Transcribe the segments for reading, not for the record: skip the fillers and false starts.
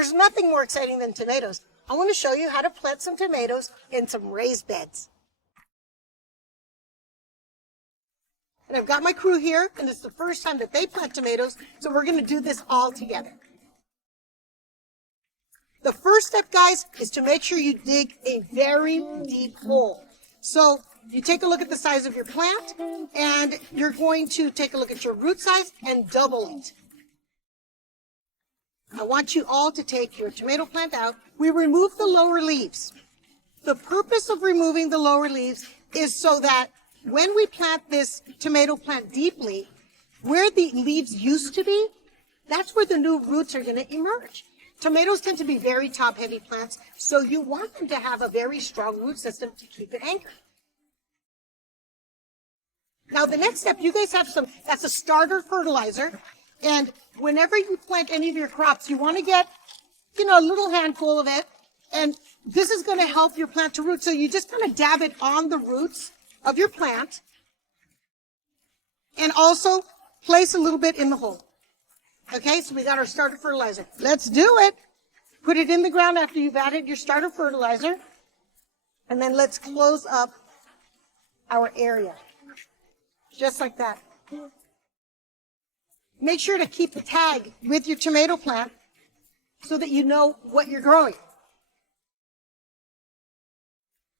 there's nothing more exciting than tomatoes. I want to show you how to plant some tomatoes in some raised beds. And I've got my crew here, and it's the first time that they plant tomatoes, so we're going to do this all together. The first step, guys, is to make sure you dig a very deep hole. So you take a look at the size of your plant, and you're going to take a look at your root size and double it. I want you all to take your tomato plant out. We remove the lower leaves. The purpose of removing the lower leaves is so that when we plant this tomato plant deeply, where the leaves used to be, that's where the new roots are going to emerge. Tomatoes tend to be very top-heavy plants, so you want them to have a very strong root system to keep it anchored. Now, the next step, you guys have that's a starter fertilizer, and whenever you plant any of your crops, you want to get, a little handful of it, and this is going to help your plant to root, so you just kind of dab it on the roots of your plant, and also place a little bit in the hole. Okay, so we got our starter fertilizer. Let's do it. Put it in the ground after you've added your starter fertilizer. And then let's close up our area. Just like that. Make sure to keep the tag with your tomato plant so that you know what you're growing.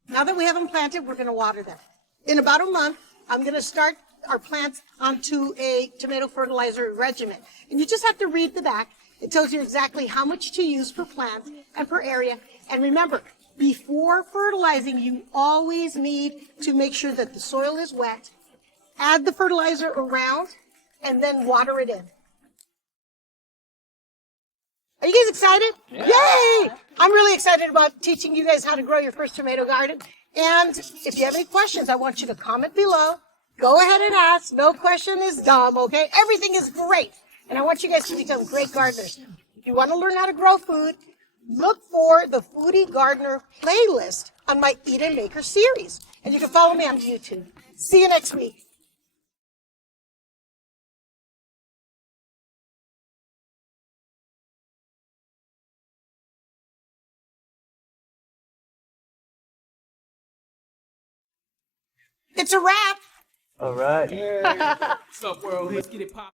Now that we have them planted, we're going to water them. In about a month, I'm going to start our plants onto a tomato fertilizer regimen. And you just have to read the back. It tells you exactly how much to use per plant and per area. And remember, before fertilizing, you always need to make sure that the soil is wet, add the fertilizer around, and then water it in. Are you guys excited? Yeah. Yay! I'm really excited about teaching you guys how to grow your first tomato garden. And if you have any questions, I want you to comment below. Go ahead and ask. No question is dumb, okay? Everything is great. And I want you guys to become great gardeners. If you want to learn how to grow food, look for the Foodie Gardener playlist on my Eat and Maker series. And you can follow me on YouTube. See you next week. It's a wrap. All right. What's up, world? Let's get it popped.